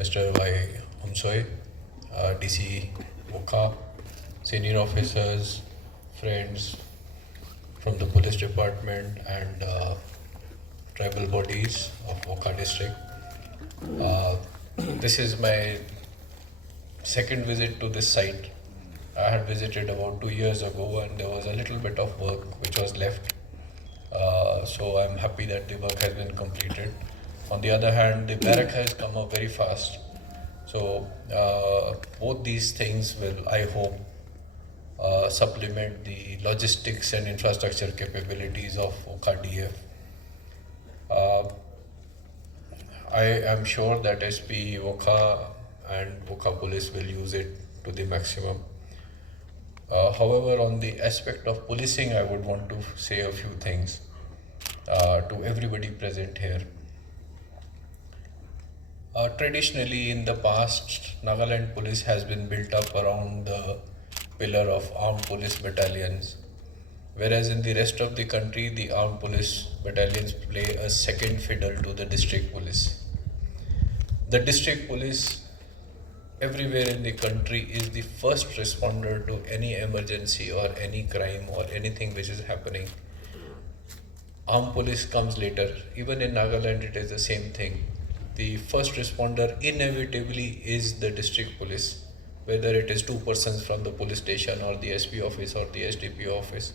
Mr. Y. Umsoy, DC Wokha, senior officers, friends from the police department and tribal bodies of Wokha district. This is my second visit to this site. I had visited about 2 years ago and there was a little bit of work which was left. So I'm happy that the work has been completed. On the other hand, the barrack has come up very fast. So both these things will, I hope, supplement the logistics and infrastructure capabilities of OKDF. I am sure that SP Wokha and Wokha police will use it to the maximum. However, on the aspect of policing, I would want to say a few things to everybody present here. Traditionally, in the past, Nagaland police has been built up around the pillar of armed police battalions, whereas in the rest of the country, the armed police battalions play a second fiddle to the district police. The district police everywhere in the country is the first responder to any emergency or any crime or anything which is happening. Armed police comes later. Even in Nagaland, it is the same thing. The first responder inevitably is the district police, whether it is two persons from the police station or the SP office or the SDPO office.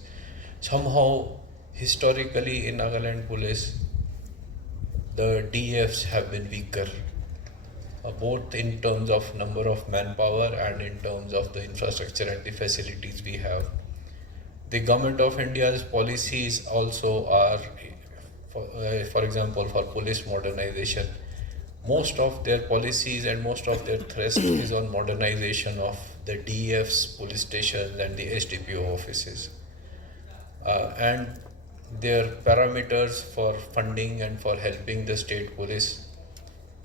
Somehow, historically in Nagaland police, the DFs have been weaker, both in terms of number of manpower and in terms of the infrastructure and the facilities we have. The government of India's policies also are, for example, for police modernization. Most of their policies and most of their thrust is on modernization of the DF's police stations and the SDPO offices. And their parameters for funding and for helping the state police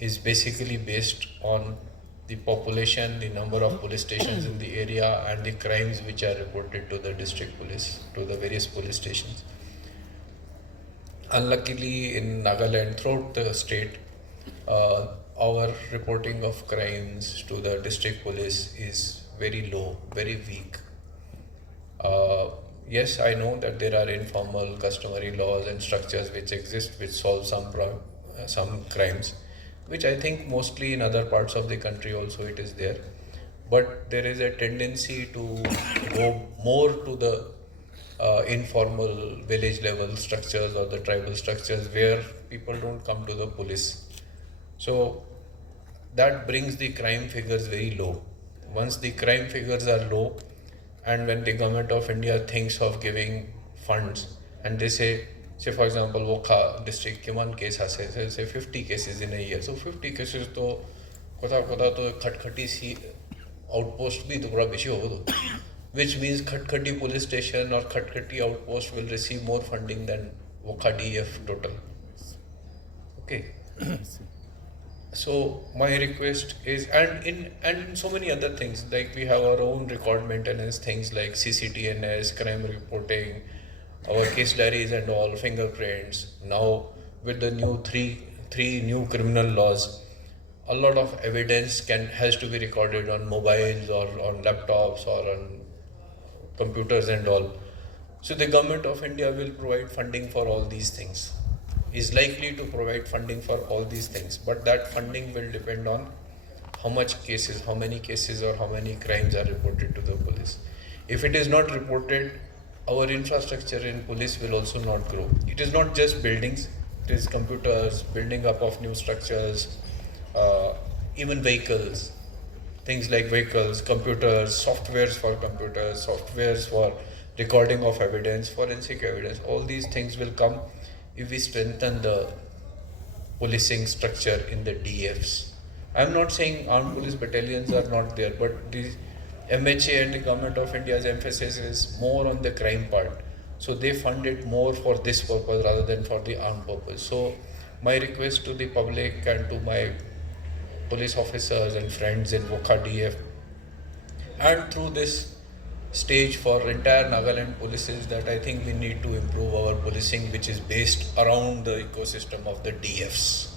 is basically based on the population, the number of police stations in the area, and the crimes which are reported to the district police, to the various police stations. Unluckily, in Nagaland, throughout the state, our reporting of crimes to the district police is very low, very weak. Yes, I know that there are informal customary laws and structures which exist which solve some crimes, which I think mostly in other parts of the country also it is there. But there is a tendency to go more to the informal village level structures or the tribal structures where people don't come to the police. So that brings the crime figures very low. Once the crime figures are low, and when the government of India thinks of giving funds, and they say for example, Wokha district, Kiman case has say 50 cases in a year. So 50 cases to kota to khatkati si outpost bhi to bada beshi hoga, which means Khatkati police station or Khatkati outpost will receive more funding than Wokha DF total. Okay. So my request is, and in so many other things, like we have our own record maintenance things like CCTNS, crime reporting, our case diaries and all, fingerprints. Now with the new three new criminal laws, a lot of evidence has to be recorded on mobiles or on laptops or on computers and all. So the government of India will provide funding for all these things, is likely to provide funding for all these things, but that funding will depend on how much cases, how many cases or how many crimes are reported to the police. If it is not reported, our infrastructure in police will also not grow. It is not just buildings, it is computers, building up of new structures, even vehicles, things like vehicles, computers, softwares for recording of evidence, forensic evidence. All these things will come if we strengthen the policing structure in the DFs. I'm not saying armed police battalions are not there, but the MHA and the government of India's emphasis is more on the crime part. So they fund it more for this purpose rather than for the armed purpose. So my request to the public and to my police officers and friends in Wokha DF and through this stage for entire Nagaland police is that I think we need to improve our policing, which is based around the ecosystem of the DFs.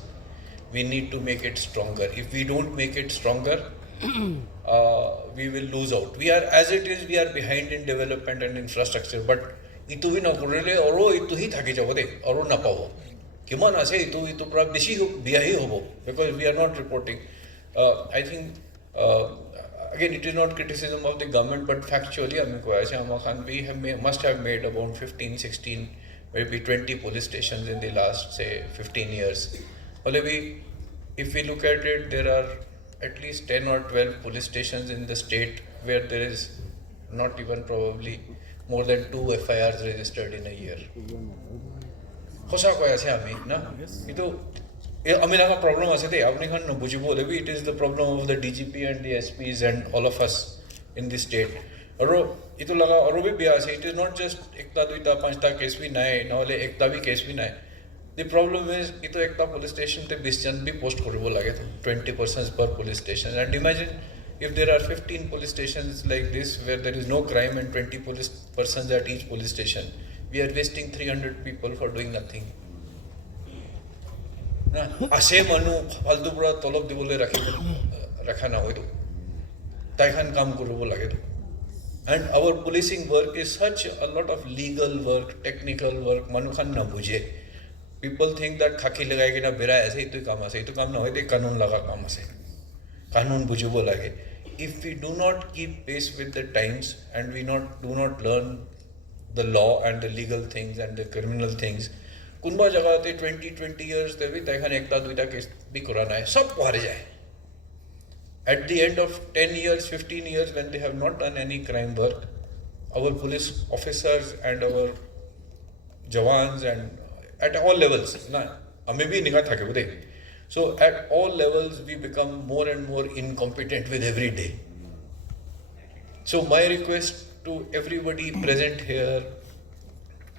we need to make it stronger. If we don't make it stronger, we will lose out. We are, as it is, we are behind in development and infrastructure, but itu भी नगरले औरो itu ही थाके जाबो दे औरो ना पाओ किमान आसे itu पूरा बेसी बिया ही होबो because we are not reporting. I think again it is not criticism of the government, but factually we must have made about 15, 16, maybe 20 police stations in the last say 15 years. If we look at it, there are at least 10 or 12 police stations in the state where there is not even probably more than 2 FIRs registered in a year. Problem it is the problem of the DGP and the SPs and all of us in the state. It is not just ekta duita panchta case bhi nae, na hole ekta bhi case bhi nae. The problem is ito ekta police station te 20 jan bhi post koribo lage 20 persons per police station. And imagine if there are 15 police stations like this where there is no crime and 20 police persons at each police station, we are wasting 300 people for doing nothing. Ase manu faltu pura tolop dibole rakha na hoy to tai khan kam koribo lage to. And our policing work is such a lot of legal work, technical work, manu khan na bujhe. People think that khaki lagai ke na bera aise hi to kam na hoy de kanun laga kam ase kanun bujibo lage. If we do not keep pace with the times and we do not learn the law and the legal things and the criminal things, kunba jagah te 20 years te bhi taikhan ekta duita case bhi korana hai, sab pare jaye. At the end of 10 years, 15 years, when they have not done any crime work, our police officers and our jawans and at all levels, so at all levels we become more and more incompetent with every day. So my request to everybody present here,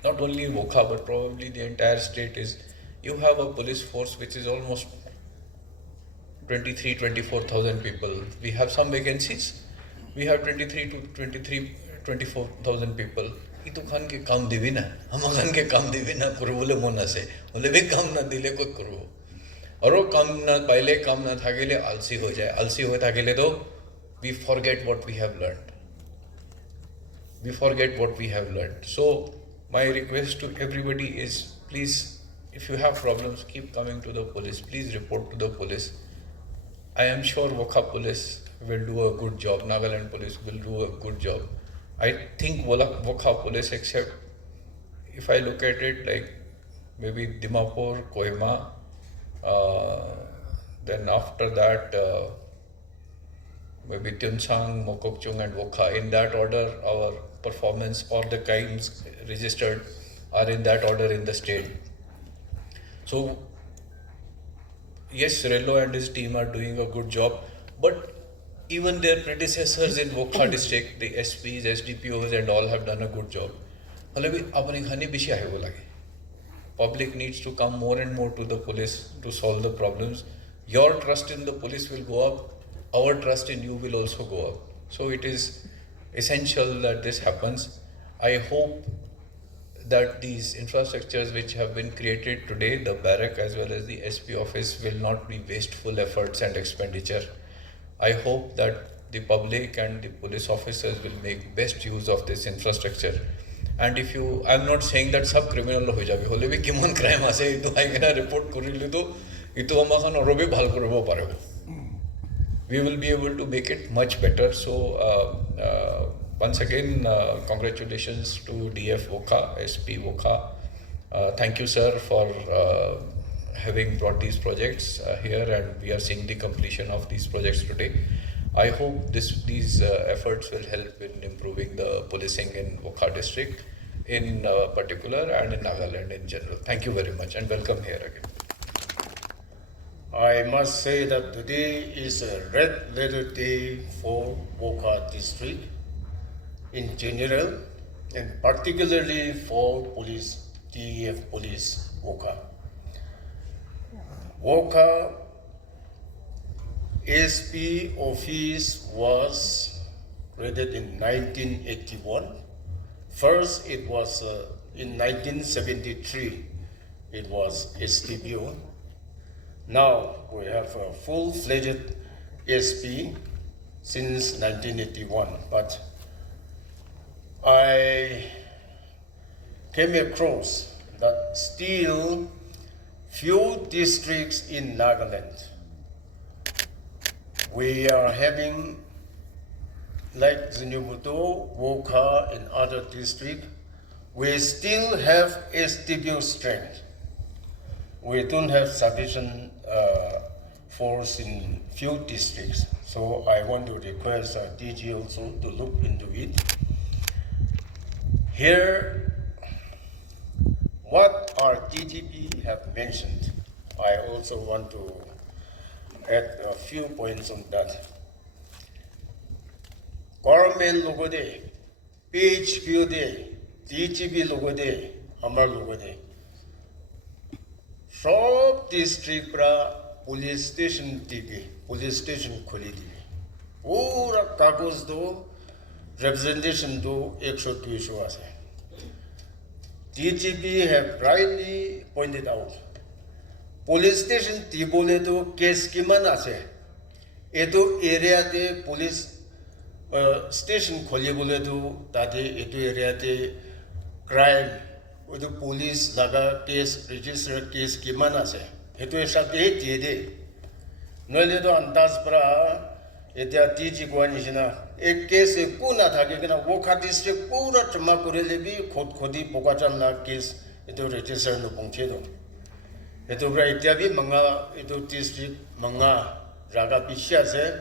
not only Wokha but probably the entire state, is you have a police force which is almost 23-24,000 people. We have some vacancies. We have 24,000 people. Itu khan ke kam divi na, hama khan ke kam divi na kuru bole mona se, bole bhi kam na dile ko kuru. Aur kam na paile kam na thakele alsi ho jaye, alsi ho thakele to we forget what we have learned. We forget what we have learned. So my request to everybody is, please, if you have problems, keep coming to the police. Please report to the police. I am sure Wokha police will do a good job. Nagaland police will do a good job. I think Wokha police, except if I look at it like maybe Dimapur, Kohima, then after that maybe Tiumsang, Mokokchung and Wokha. In that order, our performance or the crimes registered are in that order in the state. So yes, Rello and his team are doing a good job, but even their predecessors in Wokha district, the SPs, SDPOs and all have done a good job. Public needs to come more and more to the police to solve the problems. Your trust in the police will go up, our trust in you will also go up. So it is essential that this happens. I hope that these infrastructures which have been created today, the Barrack as well as the SP office, will not be wasteful efforts and expenditure. I hope that the public and the police officers will make best use of this infrastructure. And if you, I'm not saying that sub criminal ho jabe, hole bhi kimon crime ase, ito I can report korili to, ito amakan oro bhi bhal koribo parebo. We will be able to make it much better. So once again, congratulations to DF Wokha, SP Wokha. Thank you, sir, for having brought these projects here, and we are seeing the completion of these projects today. I hope these efforts will help in improving the policing in Wokha district in particular and in Nagaland in general. Thank you very much and welcome here again. I must say that today is a red letter day for Wokha district in general and particularly for police, DEF police Wokha. Wokha SP office was created in 1981. First, it was in 1973, it was STPO. Now we have a full-fledged SP since 1981, but I came across that still few districts in Nagaland we are having, like Zinubuto, Woka, and other districts, we still have STBO strength. We don't have sufficient force in few districts. So I want to request DG also to look into it. Here, what our DGP have mentioned, I also want to add a few points on that. Government logo de, PHQ de, DGP logo de, Amar logo de. From district pra police station TV, police station kholi dibi. Pura kagos do, representation do 100-200 ase. DGP have rightly pointed out. Police station tibole to case kiman ase. Eto area de police station kholi bole to tate eto area de crime the police laga case register case kiman ase. Eto esab de jede. Noile to antas pra etia DG kwani sina ek case ku na thake kana Woka district pura chama korele bi khodi pokacham na case eto register no pongche do. Ito bra itiabi mga ito district mga raga pisya se.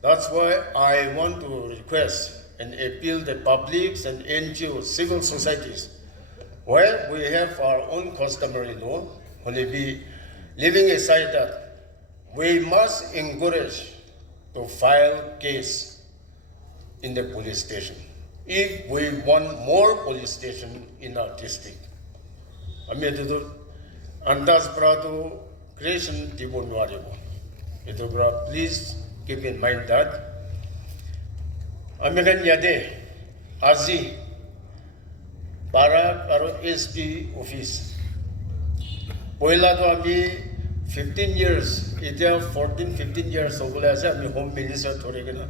That's why I want to request and appeal the publics and NGOs, civil societies. Well, we have our own customary law. Only be leaving aside that we must encourage to file case in the police station if we want more police station in our district. Andas Prado creation Tibon Waribo. Please keep in mind that American Yade, Azi, Barrack Aro SP office. Poila to abi 15 years, ita 14-15 years ogole ase ami home minister thoregena.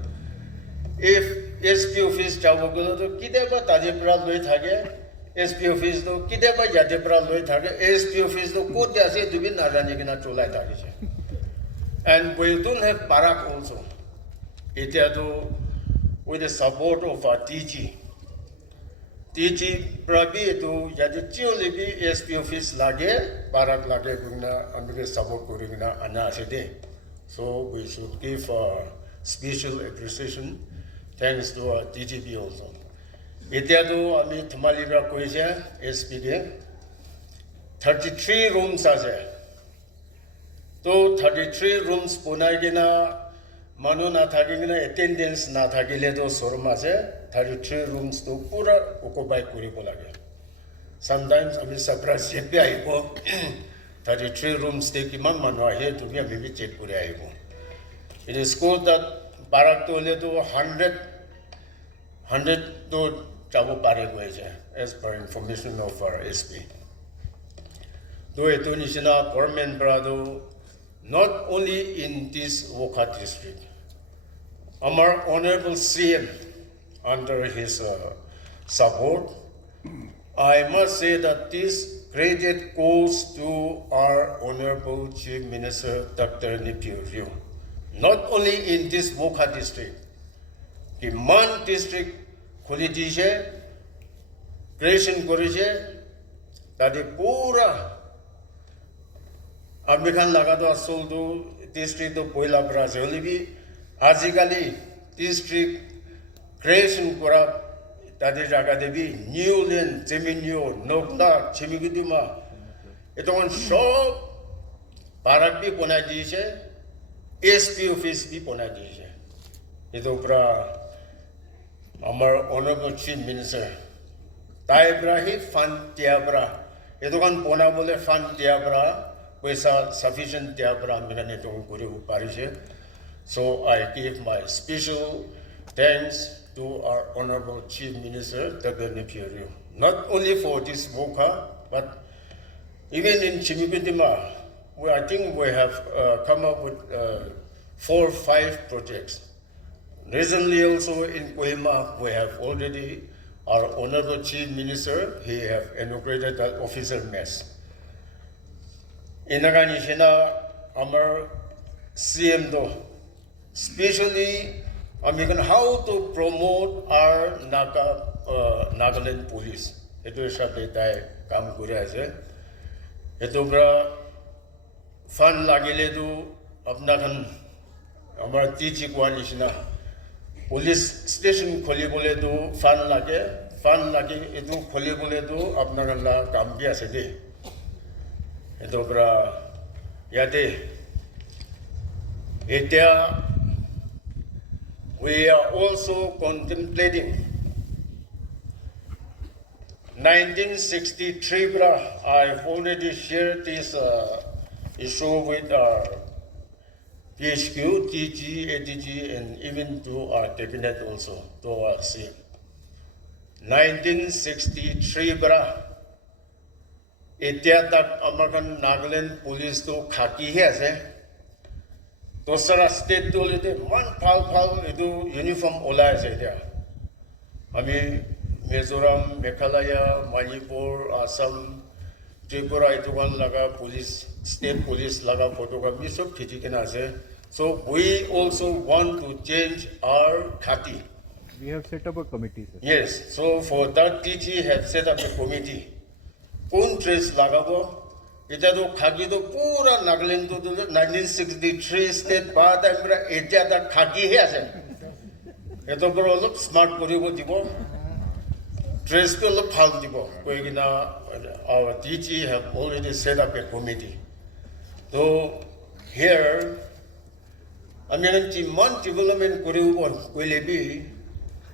If SP office jabogolo to kide ba tajepra loi thage. SP office to kide ba yadepra loi thage. SP office to kode ase dubi narani kena cholai thage. And we don't have Barrack also. Ita to with the support of our DG Prabi to Yadichio Libi SP office lage, Barrack lage guna and support Kurina Ana Sede. So we should give special appreciation thanks to our DGP also. Itiado Ami Tumalibra Koisia SPD 33 rooms as to 33 rooms Punagina Manu na thagina attendance na thagile do sorma se 33 rooms to pura occupy kuri bolage. Sometimes I mean surprise yepi aibo 33 rooms take man manu ahe to be maybe check kuri aibo. It is called that Barrack to le to 100 to chabo pare goeje as per information of our SP. Do eto nishina government brado not only in this Woka district. Our Honorable CM, under his support, I must say that this credit goes to our Honorable Chief Minister Dr. Nipiu Ryu. Not only in this Woka district, the Man district, Kulidije, creation Gorije, that the Pura American Lagado Soldo district of Poila Brazil, Azikali district creation Kora, Tadi Jagadevi, New Lin, Teminyo, Nokna, Chimiguduma. It on show Barrack be Ponadije, SP office be Ponadije. It opera our Honorable Chief Minister. Taibrahi Fan Tiabra. It on Ponabole Fan Tiabra. With sufficient diabra Minaneton Guru Parishe. So I give my special thanks to our Honorable Chief Minister, Dr. Nipiu. Not only for this Woka, but even in Chimibindima, I think we have come up with 4 or 5 projects. Recently also in Kohima, we have already, our Honorable Chief Minister, he have inaugurated the official mess. Inaganishina, our CM do, especially how to promote our Nagaland police. Ito sabi tayo kam kura ase. Ito bra fun lagile do apna kan amar tichi kwanisina police station kholi bole do fun lage ito kholi bole do apna kan la kam bi ase de. Ito bra yate etia we are also contemplating 1963, I've already shared this issue with our PHQ, TG, ADG, and even to our cabinet also, to our CM. 1963, Etia tak American Nagaland police to khaki has to Sara state to lite man pal edu uniform ola is there. I mean Mizoram, Meghalaya, Manipur, Assam, Tripura, itukan laga police, state police laga photography sab khichikena ase. So we also want to change our khati. We have set up a committee, sir. Yes, so for that TG have set up a committee. Kun trace lagabo, ita do khaki do pura Nagaland do 1963 state baad amra etia da khaki hai ase. Eto bro look smart koribo dibo. Dress to the Paldibo, our DG have already set up a committee. So here, demand development will be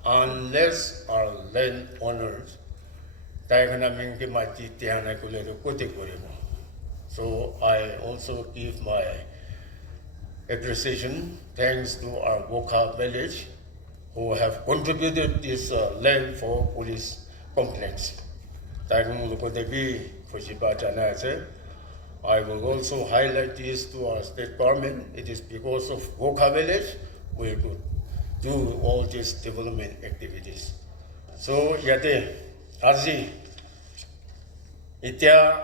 unless our landowners, so I also give my appreciation, thanks to our Woka village, who have contributed this land for police complex. I will also highlight this to our state government. It is because of Woka village we could do all these development activities. So yate aji itya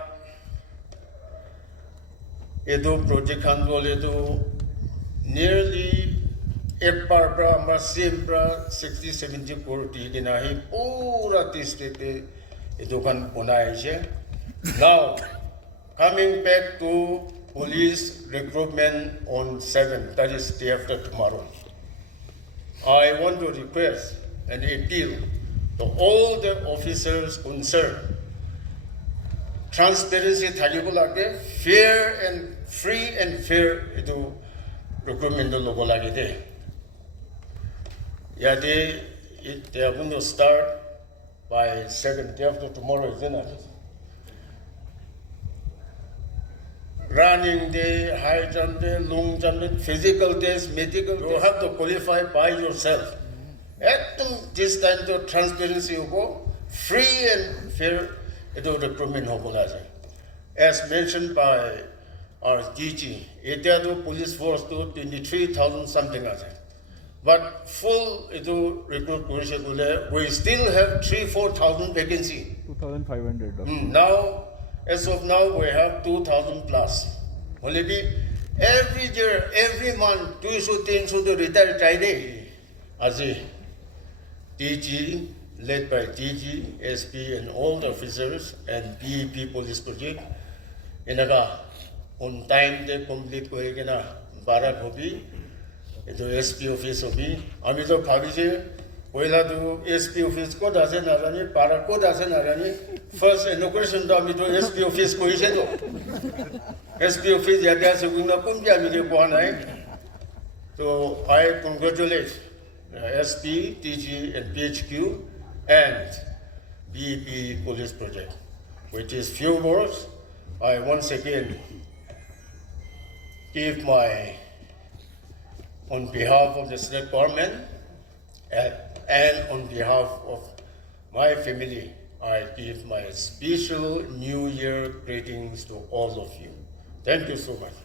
edo project handle nearly एक बार बरा हमारा same बरा 60-70 कोटी के ना ही पूरा district पे ये दुकान बनाए हैं. Now coming back to police recruitment on 7th, that is day after tomorrow. I want to request and appeal to all the officers concerned. Transparency 타기고 लागे fair and free and fair itu recruitment लोगों लागे दे. Yeah, they are going to start by 2nd day after tomorrow, isn't it? Running day, high jump day, long jump day, physical days, medical days. You have to qualify by yourself. At this time, the transparency will go free and fair recruitment. As mentioned by our DG, Etiado police force to 23,000 something. But full recruit we still have 3,000-4,000 vacancy. 2,500. Now, as of now, we have 2,000 plus. Only be every year, every month, 200 to retire Friday. As a DG, led by DG, SP, and all the officers and BEP police project, inaga on time they complete ko na Barrack hobi. Ito SP office hobi. Ami to bhabise poila to SP office ko dase narani, Barrack ko dase narani. First inauguration to ami to SP office ko ise to. SP office yada se guna kumbi ami ke ko anai. So I congratulate SP, TG, and PHQ and BEP police project. With these few words, I once again give my, on behalf of the state government and on behalf of my family, I give my special New Year greetings to all of you. Thank you so much.